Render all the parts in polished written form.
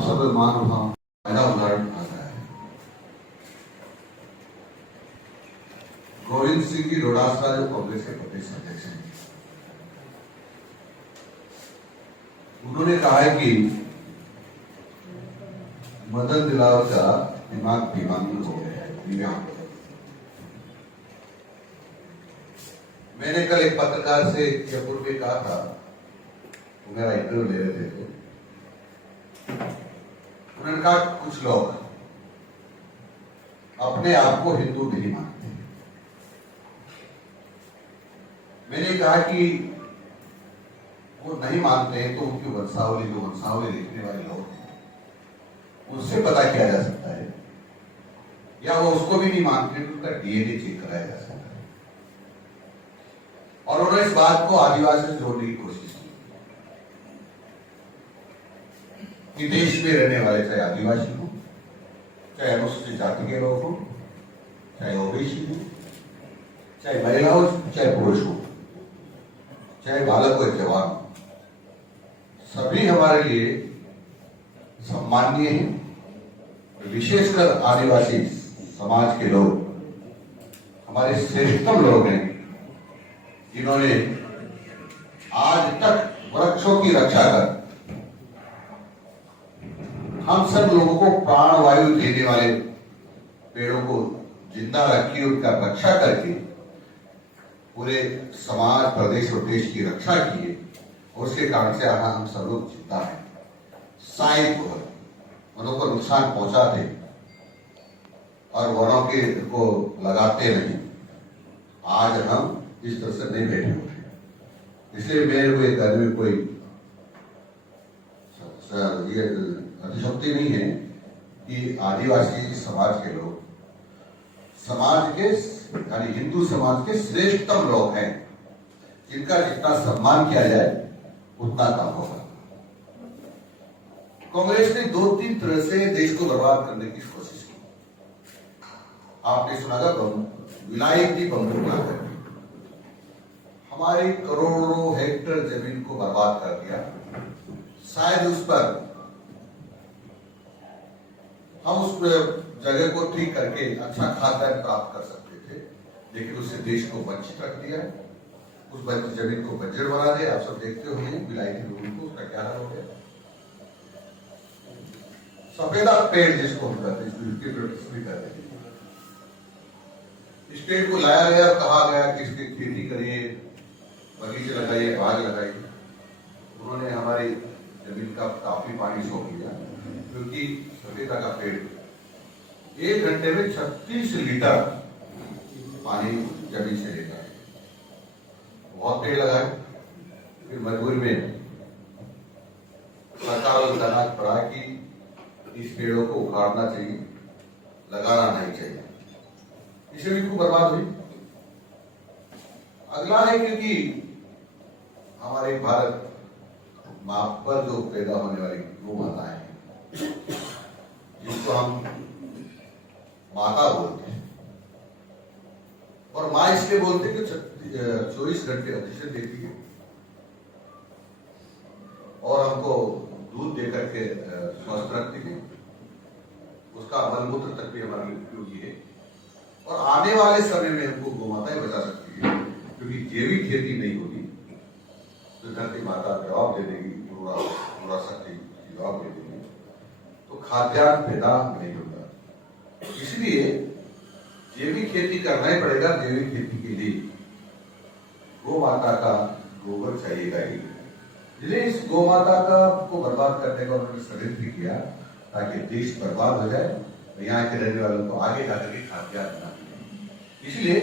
सब महानुभाव पहला उदाहरण आता है गोविंद सिंह की डोडासरा जो कांग्रेस के प्रदेश अध्यक्ष हैं, उन्होंने कहा है कि मदन दिलावर का दिमाग दिव्यांग हो गया है, दिव्यांग। मैंने कल एक पत्रकार से जयपुर में कहा था, वो मेरा इंटरव्यू ले रहे थे, उन्होंने कहा कुछ लोग अपने आप को हिंदू नहीं मानते। मैंने कहा कि वो नहीं मानते हैं तो उनकी वंशावली, जो वंशावली लिखने वाले लोग हैं, उससे पता किया जा सकता है, या वो उसको भी नहीं मानते तो उनका डीएनए चेक कराया जा सकता है। और उन्होंने इस बात को आदिवासी से जोड़ने की कोशिश की कि देश में रहने वाले चाहे आदिवासी हो, चाहे अनुसूचित जाति के लोग हो, चाहे ओबीसी हो, चाहे महिला हो, चाहे पुरुष हो, चाहे बालक हो, जवान, सभी हमारे लिए सम्माननीय हैं। विशेषकर आदिवासी समाज के लोग हमारे श्रेष्ठतम लोग हैं, जिन्होंने आज तक वृक्षों की रक्षा कर हम सब लोगों को प्राणवायु देने वाले पेड़ों को जिंदा रखी, उनका रक्षा करके पूरे समाज, प्रदेश और देश की रक्षा की है। और उसके कारण से आज हम सब लोग जिंदा हैं। साइड वनों को नुकसान पहुंचाते और वनों के को लगाते नहीं, आज हम इस तरह से नहीं बैठे हुए। इसलिए मेरे को एक आदमी कोई ये अतिशक्ति नहीं है कि आदिवासी समाज के लोग समाज के यानी हिंदू समाज के श्रेष्ठतम लोग हैं, जिनका जितना सम्मान किया जाए उतना कम होगा। कांग्रेस ने 2-3 तरह से देश को बर्बाद करने की कोशिश की। आपने सुना था विलायती बंदूक लाकर हमारी करोड़ों हेक्टेयर जमीन को बर्बाद कर दिया। शायद उस पर हम उस जगह को ठीक करके अच्छा खाद्यान्न प्राप्त कर सकते थे, लेकिन उससे देश को वंचित रख दिया। उस जमीन को बंजर बना दिया। आप सब देखते होंगे विलायती लोगों को उसका क्या हाल हो गया। सफेदा पेड़ जिसको हम कहते हैं, इस पेड़ को लाया गया, कहा गया कि इसकी खेती करिए, बगीचे लगाइए, बाग लगाइए। उन्होंने हमारी जमीन का काफी पानी सोख लिया, क्योंकि सफेदा का पेड़ 1 घंटे में 36 लीटर पानी जमीन से लेता है। बहुत पेड़ लगाए, फिर मजबूरी में सरकार को बताना पड़ा कि इस पेड़ों को उखाड़ना चाहिए, लगाना नहीं चाहिए। इसे भी खूब बर्बाद हुई। अगला है क्योंकि हमारे भारत माँ पर जो पैदा होने वाली गौ माता है, जिसको हम माता बोलते हैं, और माँ इसलिए बोलते हैं कि 24 घंटे अतिशय देती है और हमको दूध देकर के स्वस्थ रखती है। उसका मलमूत्र तक भी हमारे लिए उपयोगी है और आने वाले समय में हमको गौ माताएं बचा सकती है, क्योंकि जैविक खेती नहीं होगी तो धरती माता जवाब दे देगी, पूरा शक्ति जवाब दे देगी, तो खाद्यान्न पैदा नहीं होगा। इसलिए जैविक खेती करना ही पड़ेगा। जैविक खेती के लिए गौ माता का गोबर चाहिएगा ही। इसलिए इस गौ माता का को बर्बाद करने का उन्होंने षड्यंत्र किया ताकि देश बर्बाद हो जाए, तो यहाँ के रहने वालों को आगे जाकर के खाद्यान्न न मिले। इसलिए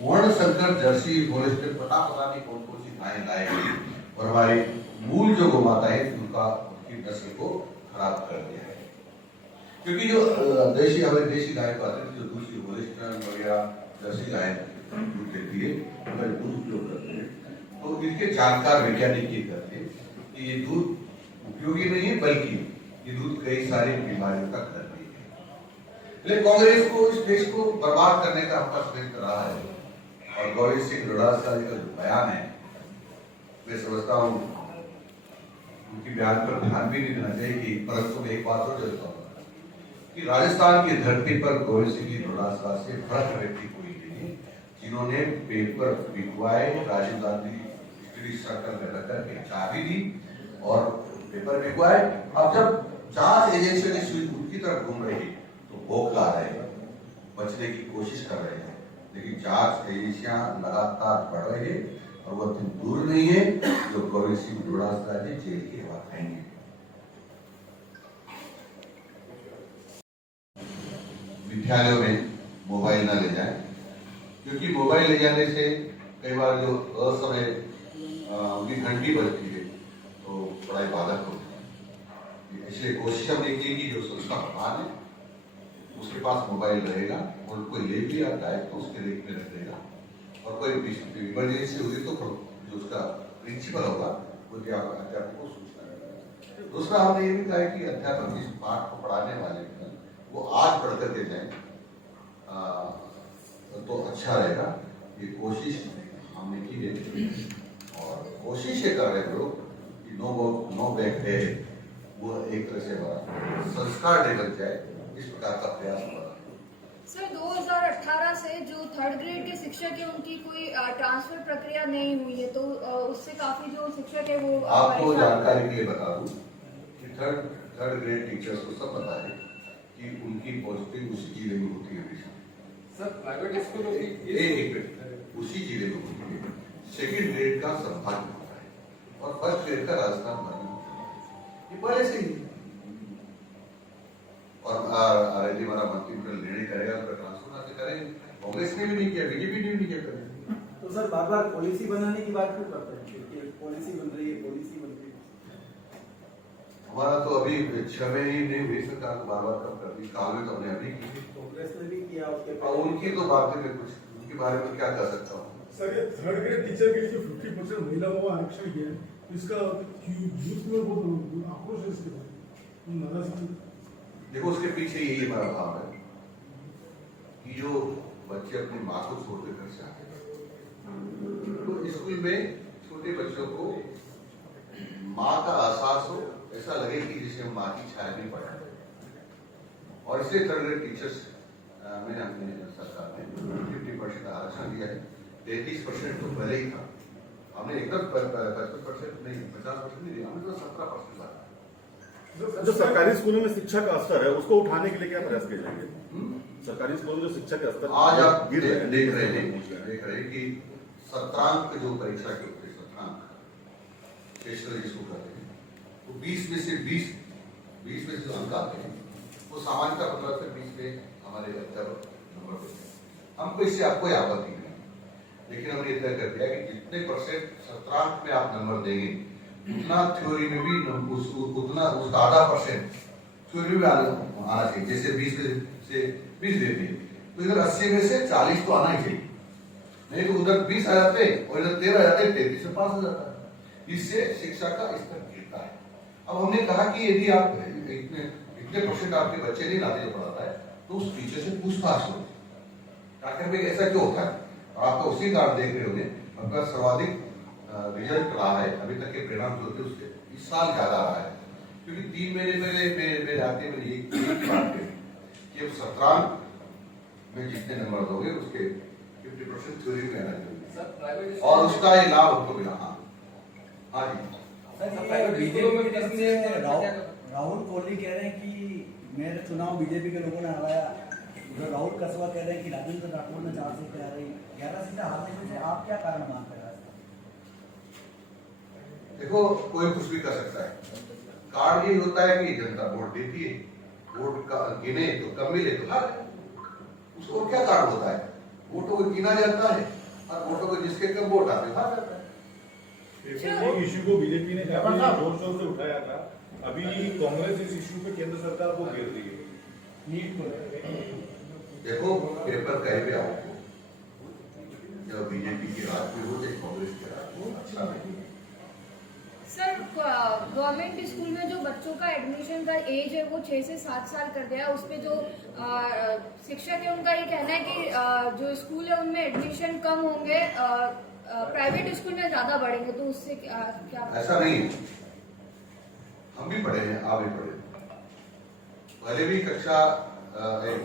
वर्ण संकर, जर्सी, होलिस्टिन, पता नहीं कौन कौन सी गायें लाए गई और हमारे मूल जो गौ माता है उनकी नस्ल को खराब कर दिया है। क्योंकि जो देशी हमारे देशी गाय को आते हैं, जो दूसरी होलिस्टिन वगैरह जर्सी गाय दूध देती है, हमारे दूध उपयोग करते हैं, तो इनके जानकार वैज्ञानिक ये कहते हैं कि ये दूध उपयोगी नहीं है, बल्कि ये दूध कई सारी बीमारियों का घर भी है। लेकिन कांग्रेस को इस देश को बर्बाद करने का आपका प्रयत्न रहा है। और गोविंद सिंह डोडासरा का जो बयान है, मैं समझता हूँ उनकी बयान पर ध्यान भी नहीं देना चाहिए कि, परंतु मैं एक बात और जरूर कि राजस्थान की धरती पर गोविंद सिंह जी डोटासरा से बड़ा व्यक्ति कोई नहीं जिन्होंने पेपर बिकवाए, राजीव गांधी हिस्ट्री सर्कल में रखकर के चाबी दी और पेपर बिकवाए। अब जब जांच एजेंसियों की सुई उनकी तरफ घूम रही तो भोग ला रहे हैं, बचने की कोशिश कर रहे हैं, लेकिन जांच एजेंसियां लगातार बढ़ रही है और वह दिन दूर नहीं है जो गोविंद सिंह डोटासरा जी जेल की हवा खाएंगे। विद्यालयों में मोबाइल न ले जाएं, क्योंकि मोबाइल ले जाने से कई बार जो असमय उनकी घंटी बजती है तो पढ़ाई बाधक होती है। इसलिए कोशिश हमने की कि जो संस्था प्रधान है उसके पास मोबाइल रहेगा और कोई ले भी आता है तो उसके रेख में रख देगा और कोई इमरजेंसी होगी तो जो उसका प्रिंसिपल होगा वो अध्यापक को सूचना देगा। दूसरा हमने ये भी कहा कि अध्यापक जिस पाठ को पढ़ाने वाले वो आज पढ़ करके जाए तो अच्छा रहेगा। ये कोशिश हमने की है और कोशिश ये कर रहे लोग कि नो बैक है वो एक तरह से हमारा संस्कार डेवलप जाए, इस प्रकार का प्रयास हो रहा है। सर 2018 से जो 3rd ग्रेड के शिक्षक है उनकी कोई ट्रांसफर प्रक्रिया नहीं हुई है, तो उससे काफी जो शिक्षक है वो आपको जानकारी के लिए बता दूं कि थर्ड ग्रेड टीचर्स को सब पता है कि उनकी पोस्टिंग उसी जिले में होती है हमेशा। सर प्राइवेट स्कूलों की उसी जिले में होती है। 2nd ग्रेड का संभाग में होता है और 1st ग्रेड का राजस्थान भर में होता है। ये पहले से ही और आरएलडी हमारा मंत्रिमंडल निर्णय करेगा उसका ट्रांसफर से करेंगे। कांग्रेस ने भी नहीं किया, बीजेपी ने भी नहीं किया। तो सर बार बार पॉलिसी बनाने की बात क्यों करते हैं? क्योंकि पॉलिसी बन रही है, पॉलिसी बन रही है। हमारा तो अभी 6 महीने ही नहीं हुई, सरकार को बार बार कब करती, काल में तो हमने अभी की, कांग्रेस ने भी किया उसके और उनकी तो बातें में कुछ उनके बारे में क्या कर सकता हूँ। सर ये 3rd ग्रेड टीचर के लिए 50% महिलाओं का आरक्षण किया है, इसका यूथ में बहुत आक्रोश है इसके बारे में। देखो उसके पीछे यही हमारा भाव है कि जो बच्चे अपनी माँ को छोड़ के घर से आते हैं तो स्कूल में छोटे बच्चों को माँ का एहसास हो, ऐसा लगे कि जिसे माँ की छाया नहीं पड़ा। और इसलिए 3rd ग्रेड टीचर्स में हमने सरकार ने 50% आरक्षण दिया है। 33% तो पहले ही था, हमने एकदम 55% नहीं 50% नहीं दिया, हमने तो 17% लाया। जो सरकारी स्कूलों में शिक्षा का स्तर है उसको उठाने के लिए क्या प्रयास किए जाएंगे? सरकारी स्कूलों में जो शिक्षा का स्तर आज आप देख रहे हैं कि सत्रांक जो परीक्षा के होते सत्रांक स्टेशनरी जिसको कहते हैं तो 20 में से 20 में जो अंक आते हैं वो सामान्यतः 15 से 20 में हमारे अध्यापक नंबर देते हैं। हमको इससे आपको आपत्ति नहीं, लेकिन हमने तय कर दिया कि जितने परसेंट सत्रांक में आप नंबर देंगे उतना थ्योरी में भी उतना उसका आधा % थ्योरी में आना चाहिए। जैसे 20 में से 20 देते हैं तो इधर 80 में से 40 तो आना ही चाहिए, नहीं तो उधर 20 आ जाते और इधर 13 आ जाते, 33 से पास हो जाता है। इससे शिक्षा का स्तर गिरता है। अब हमने कहा कि यदि आप इतने % आपके बच्चे नहीं लाते जो पढ़ाता है तो उस टीचर से पूछताछ हो, आखिर में ऐसा क्यों होता है। आप तो उसी कारण देख रहे होंगे आपका सर्वाधिक रिजल्ट रहा है, अभी तक के परिणाम जो थे उससे इस साल ज्यादा रहा है, क्योंकि 3 महीने पहले मेरे आते में एक बात कही कि अब सत्रांक में जितने नंबर दोगे उसके 50% थ्योरी में आना चाहिए और उसका ये लाभ हमको मिला। हाँ जी राहुल कोहली कह रहे हैं कि मेरे चुनाव बीजेपी के लोगों ने हराया, राहुल कसवा कह रहे हैं कि राजेंद्र राठौर ने 4 सीटें आ रही, 11 सीटें हारने से आप क्या कारण मानते हैं? देखो कोई कुछ भी कर सकता है, कार्ड यही होता है कि जनता वोट देती है, वोट का गिने तो कम मिले तो हार, उसको क्या कार्ड होता है, वोटों को गिना जाता है और वोटों को जिसके कम वोट आते हार जाता है। इश्यू को बीजेपी ने काफी जोर शोर से उठाया था, अभी कांग्रेस इस इश्यू पे केंद्र सरकार को घेर रही है। नीट को देखो पेपर कहीं भी आओ, जब बीजेपी की राज में हो कांग्रेस की राज हो, अच्छा नहीं। सर गवर्नमेंट स्कूल में जो बच्चों का एडमिशन का एज है वो 6 से 7 साल कर दिया। उस पर जो शिक्षक है उनका ये कहना है कि जो स्कूल है उनमें एडमिशन कम होंगे, प्राइवेट स्कूल में ज्यादा बढ़ेंगे, तो उससे क्या? ऐसा नहीं, हम भी पढ़े हैं, आप भी पढ़े हैं। पहले भी कक्षा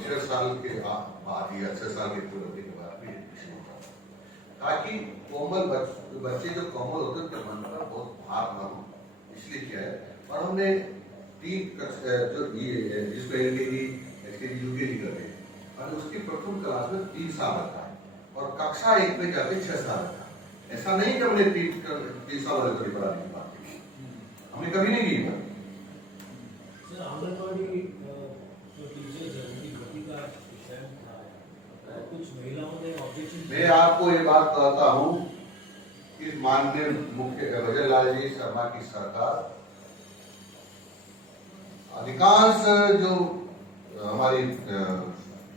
6 साल के बाद या 6 साल के पूरे होने के बाद भी एडमिशन होता था, ताकि कोमल बच्चे जो कोमल होते हैं उनके मन पर बहुत भार न हो, इसलिए किया है। और हमने 3 जो ये जिसको एलकेजी यूकेजी करते हैं, और उसकी प्रथम क्लास में 3 साल रखा है और कक्षा 1 में जाके 6 साल रखा है। ऐसा नहीं कि हमने 3 साल वाले को पढ़ाने की बात की, हमने कभी नहीं की। सर आंगनबाड़ी जो टीचर्स है उनकी भर्ती का विषय था, कुछ महिलाओं ने ऑब्जेक्शन। मैं आपको ये बात कहता हूँ कि माननीय मुख्य भजन लाल जी शर्मा की सरकार अधिकांश जो हमारी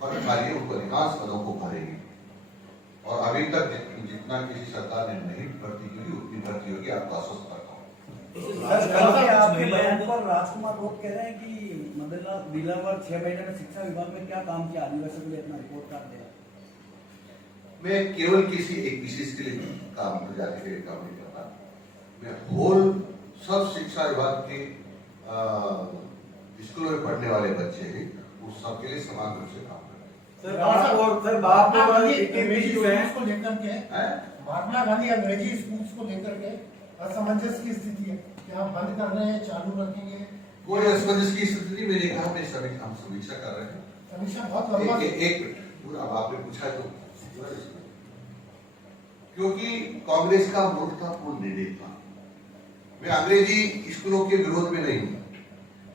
पदधारी है उनको अधिकांश पदों को भरेगी, और अभी तक जितना किसी सरकार ने नहीं भर्ती की उतनी भर्ती होगी, आपको आश्वस्त करता हूँ। आपके बयान पर राजकुमार रोड कह रहे हैं कि मतलब दिलावर 6 महीने में शिक्षा विभाग में क्या काम किया, आदिवासी के लिए अपना रिपोर्ट कार्ड दिया। मैं केवल किसी एक विशेष के लिए काम जाति के लिए काम नहीं करता, मैं होल सब शिक्षा विभाग के स्कूलों में पढ़ने वाले बच्चे हैं उस सबके लिए समान रूप से काम करते हैं। सर बाप को लेकर के महात्मा गांधी अंग्रेजी स्कूल्स को लेकर के असमंजस की स्थिति है, क्या बंद कर रहे हैं, चालू रखेंगे? कोई असमंजस की स्थिति मैंने कहा, हम समीक्षा कर रहे हैं। समीक्षा बहुत लंबा एक पूरा आपने पूछा तो क्योंकि कांग्रेस का मूर्खतापूर्ण निर्णय था। मैं अंग्रेजी स्कूलों के विरोध में नहीं हूं,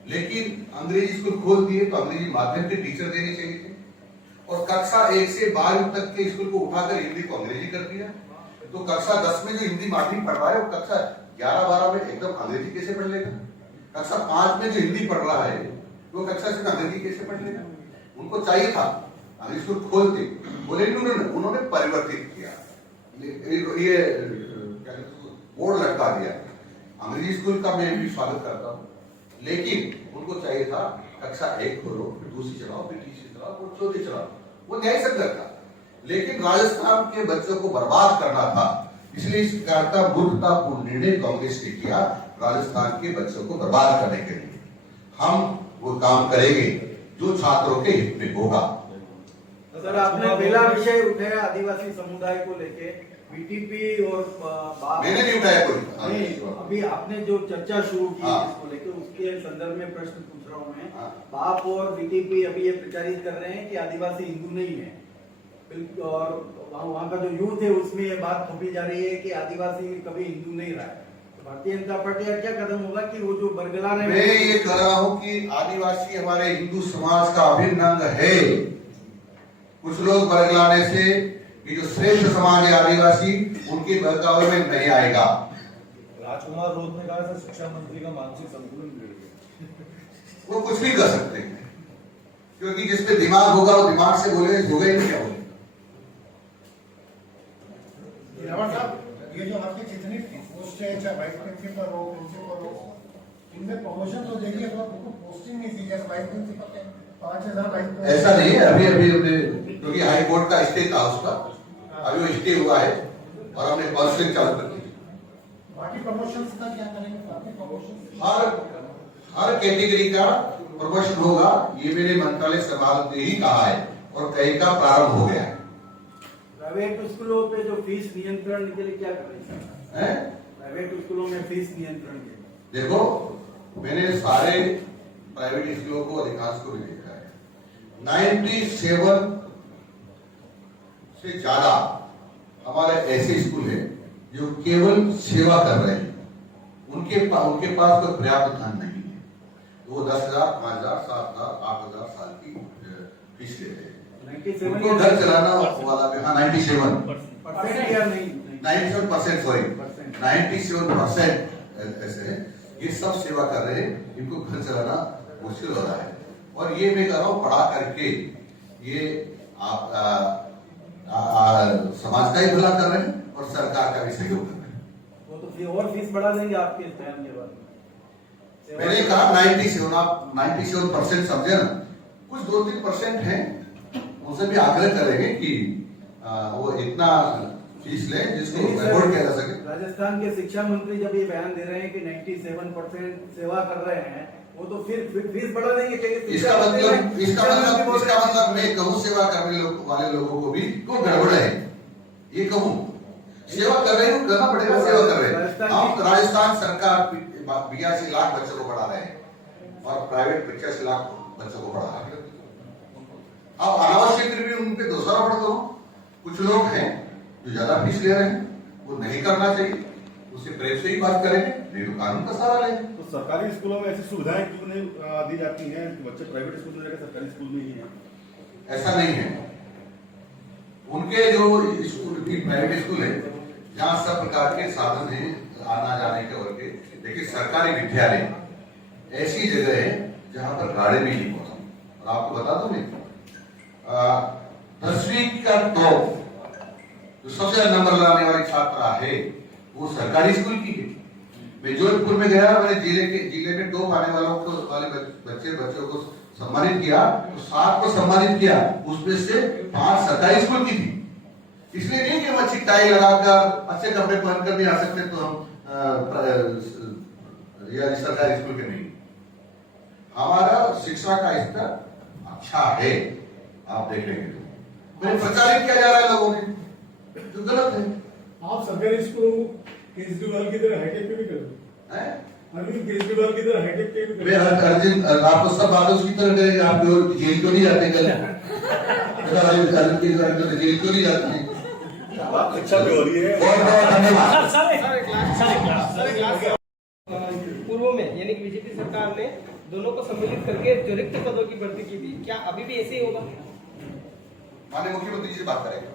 लेकिन अंग्रेजी स्कूल खोल दिए तो अंग्रेजी माध्यम के टीचर देने चाहिए थे, और कक्षा 1 से 12 तक के स्कूल को उठाकर हिंदी को अंग्रेजी कर दिया। तो कक्षा 10 में जो हिंदी माध्यम पढ़ रहा है वो कक्षा 11-12 में एकदम अंग्रेजी कैसे पढ़ लेगा? कक्षा 5 में जो हिंदी पढ़ रहा है वो कक्षा 6 में अंग्रेजी कैसे पढ़ लेगा? उनको चाहिए था अंग्रेजी स्कूल खोलते, बोले उन्होंने परिवर्तित किया, ये बोर्ड लटका दिया। अंग्रेजी स्कूल का मैं भी स्वागत करता हूँ, लेकिन उनको चाहिए था कक्षा 1 खोलो, फिर दूसरी चलाओ, फिर तीसरी चलाओ, फिर चौथी चलाओ, वो न्याय संगत था। लेकिन राजस्थान के बच्चों को बर्बाद करना था, इसलिए इस प्रकार का मूर्खतापूर्ण निर्णय कांग्रेस ने किया राजस्थान के बच्चों को बर्बाद करने के लिए। हम वो काम करेंगे जो छात्रों के हित में होगा। सर आपने पहला विषय उठाया आदिवासी समुदाय को लेके, बीटीपी और मैंने नहीं उठाया कोई। नहीं, अभी आपने जो चर्चा शुरू की हाँ। इसको लेके, उसके संदर्भ में प्रश्न पूछ रहा हूँ मैं। हाँ। बाप और बीटीपी अभी ये प्रचारित कर रहे हैं कि आदिवासी हिंदू नहीं है, और वहाँ का जो यूथ है उसमें ये बात थोपी जा रही है कि आदिवासी कभी हिंदू नहीं रहा है। तो भारतीय जनता पार्टी का क्या कदम होगा कि वो जो बरगला रहे हैं? मैं ये कह रहा हूँ कि आदिवासी हमारे हिंदू समाज का अभिन्न अंग है। कुछ लोग बरगलाने से ये जो श्रेष्ठ समाज है आदिवासी, उनके बहकावे में नहीं आएगा। राजकुमार रोध ने कहा शिक्षा मंत्री का मानसिक संतुलन बिगड़ गया। वो कुछ भी कर सकते हैं, क्योंकि जिस पे दिमाग होगा वो दिमाग से बोले, होगा ही नहीं क्या बोले। साहब, ये जो आपकी जितनी पोस्ट है, चाहे वाइस प्रिंसिपल हो, प्रिंसिपल हो, इनमें प्रमोशन तो देखिए, उनको पोस्टिंग नहीं दी, जैसे वाइस प्रिंसिपल है 5000 वाइस। ऐसा नहीं है, अभी क्योंकि हाई कोर्ट का स्टे था उसका, अभी वो स्टे हुआ है और हमने काउंसलिंग चालू कर दी। बाकी प्रमोशंस का क्या करेंगे? बाकी प्रमोशन हर कैटेगरी का प्रमोशन होगा, ये मेरे मंत्रालय सभा ने ही कहा है और कई का प्रारंभ हो गया है। प्राइवेट स्कूलों पे जो फीस नियंत्रण के लिए क्या करेंगे? प्राइवेट स्कूलों में फीस नियंत्रण के लिए देखो, मैंने सारे प्राइवेट स्कूलों को अधिकांश को भी देखा है। 97 से ज्यादा हमारे ऐसे स्कूल हैं जो केवल सेवा कर रहे हैं, उनके पास कोई पर्याप्त धन नहीं है, वो 10,000, 5,000, 7,000, 8,000 साल की फीस लेते हैं। उनको घर चलाना वाला भी, हाँ 97% सॉरी 97% ऐसे हैं, ये सब सेवा कर रहे हैं, इनको घर चलाना मुश्किल हो रहा है। और ये मैं कह रहा हूँ, पढ़ा करके ये आप समाज का ही भला कर रहे हैं और सरकार का भी सहयोग कर रहे हैं। वो तो और फीस बढ़ा देंगे आपके इस बयान के बाद। मैंने कहा 97, आप 97% समझे ना, कुछ 2-3% हैं, उनसे भी आग्रह करेंगे कि वो इतना फीस ले जिसको अफोर्ड किया जा सके। राजस्थान के शिक्षा मंत्री जब ये बयान दे रहे हैं कि 97% सेवा कर रहे हैं, वो तो फिर फीस बढ़ा देंगे। इसका मतलब मैं कहूँ सेवा करने वाले लोगों को भी कोई गड़बड़ है, ये कहूँ सेवा कर रहे हो, करना पड़ेगा, सेवा कर रहे हैं। हम राजस्थान सरकार 82 लाख बच्चों को पढ़ा रहे हैं और प्राइवेट 85 लाख बच्चों को पढ़ा रहे हैं। अब अनावश्यक भी उन पे दोषारोपण करो। कुछ लोग हैं जो ज्यादा फीस ले रहे हैं, वो नहीं करना चाहिए, उससे प्रेम से ही बात करेंगे, नहीं तो कानून का सहारा लेंगे। तो सरकारी स्कूलों में ऐसी सुविधाएं क्यों नहीं दी जाती हैं कि बच्चे प्राइवेट स्कूल में रहकर सरकारी स्कूल में ही हैं? ऐसा नहीं है। उनके जो स्कूल की प्राइवेट स्कूल है जहाँ सब प्रकार के साधन हैं आना जाने के और के, लेकिन सरकारी विद्यालय ऐसी जगह है जहाँ पर गाड़ी भी नहीं पहुंचती। और आपको बता दूं मैं 10वीं का टॉप जो सबसे ज्यादा नंबर लाने वाली छात्रा है वो सरकारी स्कूल की है। मैं जोधपुर में गया, मैंने जिले में टॉप आने वाले बच्चों को सम्मानित किया, तो 7 को सम्मानित किया, उसमें से 5 सरकारी स्कूल की थी। इसलिए नहीं कि हम अच्छी टाई लगाकर अच्छे कपड़े पहनकर नहीं आ सकते तो हम सरकारी स्कूल के नहीं। हमारा शिक्षा का स्तर अच्छा है, आप देख लेंगे। तो प्रचारित किया जा रहा है लोगों ने, जो गलत है। आप सरकारी स्कूलों को केजरीवाल की तरह हाईटेक पे भी कर दो, अरविंद केजरीवाल की तरह हाईटेक पे भी कर दो। अर्जुन आपको सब बातों की तरह करेंगे, आप जेल क्यों नहीं जाते? कल अरविंद केजरीवाल को जेल क्यों नहीं जाते? शिक्षा जो हो रही है बहुत बहुत धन्यवाद। पूर्व में यानी कि बीजेपी सरकार ने दोनों को सम्मिलित करके जो रिक्त पदों की भर्ती की थी, क्या अभी भी ऐसे ही होगा? माननीय मुख्यमंत्री जी से बात करेंगे।